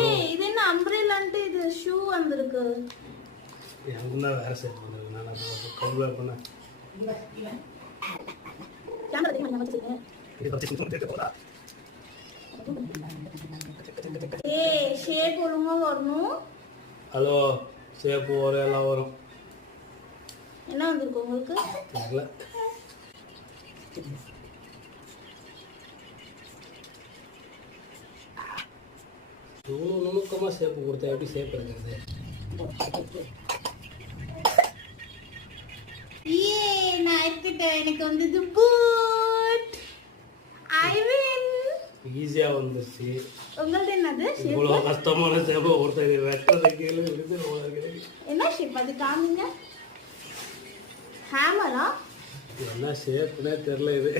ஏய் இது என்ன அம்ப்ரெல்லான்ட்டு இது ஷூ வந்திருக்கு. எனக்குன்னா வேற ஷேப் வந்திருக்கு. நான் அப்போ கவுலர் பண்ணேன். கேமரா தெரியுமா நான் வச்சிருக்கேன். ஏய் ஷேப் ஒழுங்கா வரணும். ஹலோ ஷேப் ஒரே எல்லாம் வரும். என்ன வந்திருக்கு உங்களுக்கு? தெரியல. நுணுக்கமாக ஷேப்பு கொடுத்தா எப்படி ஷேப் எடுக்கிறது? நான் எடுத்துட்டேன். எனக்கு வந்தது பூட். ஐ வின். ஈஸியா வந்துருச்சு. உங்களுக்கு என்னது ஷேப்? இவ்வளோ கஷ்டமான ஷேப் ஒருத்தர் வெட்டுறது கீழே இருக்குது. என்ன ஷேப் அது காமிங்க. ஹேமரா? என்ன ஷேப்னே தெரியல இது.